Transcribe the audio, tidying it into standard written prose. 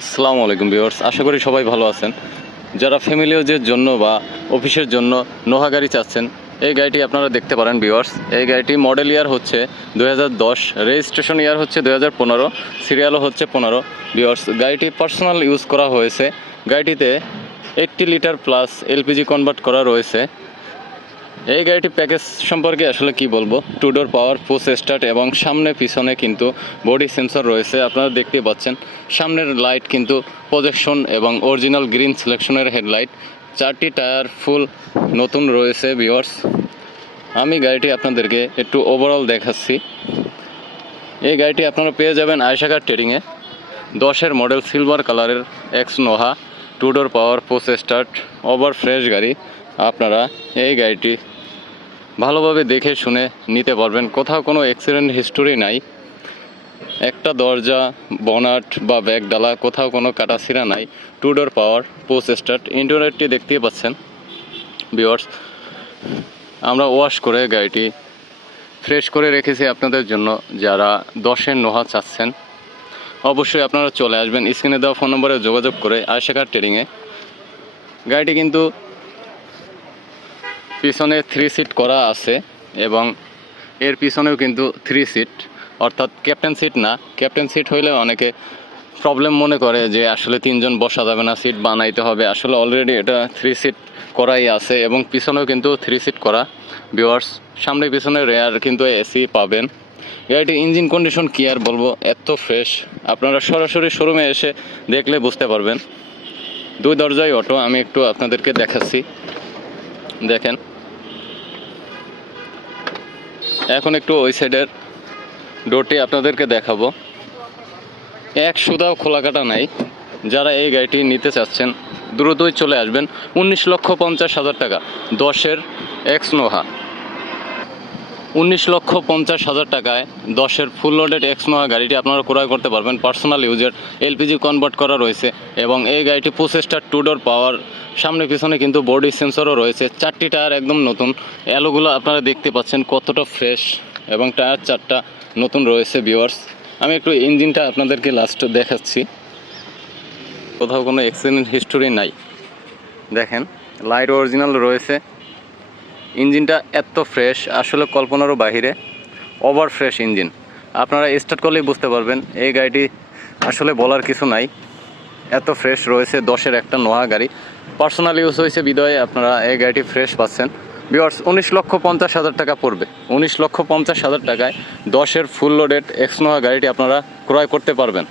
আসসালামু আলাইকুম ভিউয়ার্স, আশা করি সবাই ভালো আছেন। যারা ফ্যামিলি ইউজের জন্য বা অফিসের জন্য নোহা গাড়ি চাচ্ছেন, এই গাড়িটি আপনারা দেখতে পারেন ভিউয়ার্স। এই গাড়িটি মডেল ইয়ার হচ্ছে 2010, রেজিস্ট্রেশন ইয়ার হচ্ছে 2015, সিরিয়ালও হচ্ছে 15। ভিউয়ার্স, গাড়িটি পার্সোনাল ইউজ করা হয়েছে। গাড়িটিতে 80 লিটার প্লাস এলপিজি কনভার্ট করা রয়েছে। এই গাড়িটি প্যাকেজ সম্পর্কে আসলে কি বলবো, টু ডোর পাওয়ার, পুশ স্টার্ট এবং সামনে পিছনে কিন্তু বডি সেন্সর রয়েছে। আপনারা দেখতেই পাচ্ছেন সামনের লাইট কিন্তু প্রজেকশন এবং অরিজিনাল গ্রিন সিলেকশনের হেডলাইট। 4টি টায়ার ফুল নতুন রয়েছে ভিউয়ার্স। আমি গাড়িটি আপনাদেরকে একটু ওভারঅল দেখাচ্ছি। এই গাড়িটি আপনারা পেয়ে যাবেন আয়েশা কার ট্রেডিংয়ে। 10-এর মডেল, সিলভার কালারের এক্স নোহা, টু ডোর পাওয়ার, পুশ স্টার্ট, ওভার ফ্রেশ গাড়ি। আপনারা এই গাড়িটি ভালোভাবে দেখে শুনে নিতে পারবেন। কোথাও কোনো অ্যাক্সিডেন্ট হিস্টোরি নাই। একটা দরজা, বনাট বা ব্যাগ ডালা কোথাও কোনো কাটাছিঁড়া নাই। টু ডোর পাওয়ার, পুশ স্টার্ট। ইন্টেরিয়রটি দেখতেই পাচ্ছেন ভিউয়ার্স। আমরা ওয়াশ করে গাড়িটি ফ্রেশ করে রেখেছি আপনাদের জন্য। যারা 10-এর নোহা চাচ্ছেন অবশ্যই আপনারা চলে আসবেন স্ক্রিনে দেওয়া ফোন নম্বরে যোগাযোগ করে আয়েশা কার ট্রেডিংয়ে। গাড়িটি কিন্তু পিছনে 3 সিট করা আছে এবং এর পিছনেও কিন্তু 3 সিট, অর্থাৎ ক্যাপ্টেন সিট না। ক্যাপ্টেন সিট হইলে অনেকে প্রবলেম মনে করে যে আসলে 3 জন বসা যাবে না, সিট বানাইতে হবে। আসলে অলরেডি এটা 3 সিট করাই আছে এবং পিছনেও কিন্তু 3 সিট করা ভিউয়ার্স। সামনে পিছনে রেয়ার কিন্তু এসি পাবেন। গাড়িটির ইঞ্জিন কন্ডিশন কি আর বলবো, এত ফ্রেশ। আপনারা সরাসরি শোরুমে এসে দেখলে বুঝতে পারবেন। 2 দরজায় অটো। আমি একটু আপনাদেরকে দেখাচ্ছি, দেখেন। এখন একটু ওই সাইডের ডোরটি আপনাদেরকে দেখাবো। এক সুদাও খোলা কাটা নাই। যারা এই গাড়িটি নিতে চাচ্ছেন দ্রুতই চলে আসবেন। 19,50,000 টাকা 10-এর এক্স নোহা। 19,50,000 টাকায় 10-এর ফুল লোডেড এক্স নোহা গাড়িটি আপনারা ক্রয় করতে পারবেন। পার্সোনাল ইউজের, এলপিজি কনভার্ট করা রয়েছে এবং এই গাড়িটি পুশ স্টার্ট, টু ডোর পাওয়ার, সামনে পিছনে কিন্তু বডি সেন্সরও রয়েছে। 4টি টায়ার একদম নতুন। অ্যালোগুলো আপনারা দেখতে পাচ্ছেন কতটা ফ্রেশ এবং টায়ার 4টা নতুন রয়েছে ভিউয়ার্স। আমি একটু ইঞ্জিনটা আপনাদেরকে লাস্ট দেখাচ্ছি। কোথাও কোনো অ্যাক্সিডেন্ট হিস্টোরি নাই। দেখেন, লাইট অরিজিনাল রয়েছে। ইঞ্জিনটা এত ফ্রেশ, আসলে কল্পনারও বাহিরে। Over fresh engine. আপনারা স্টার্ট করলেই বুঝতে পারবেন এই গাড়িটি আসলে বলার কিছু নাই, এত ফ্রেশ রয়েছে। 10-এর একটা নোহা গাড়ি পার্সোনাল ইউজ হয়েছে বিদয়ে আপনারা এই গাড়িটি ফ্রেশ পাচ্ছেন ভিউয়ার্স। 19,50,000 টাকা পড়বে। 19,50,000 টাকায় 10-এর ফুল লোডেড এক্স নোহা গাড়িটি আপনারা ক্রয় করতে পারবেন।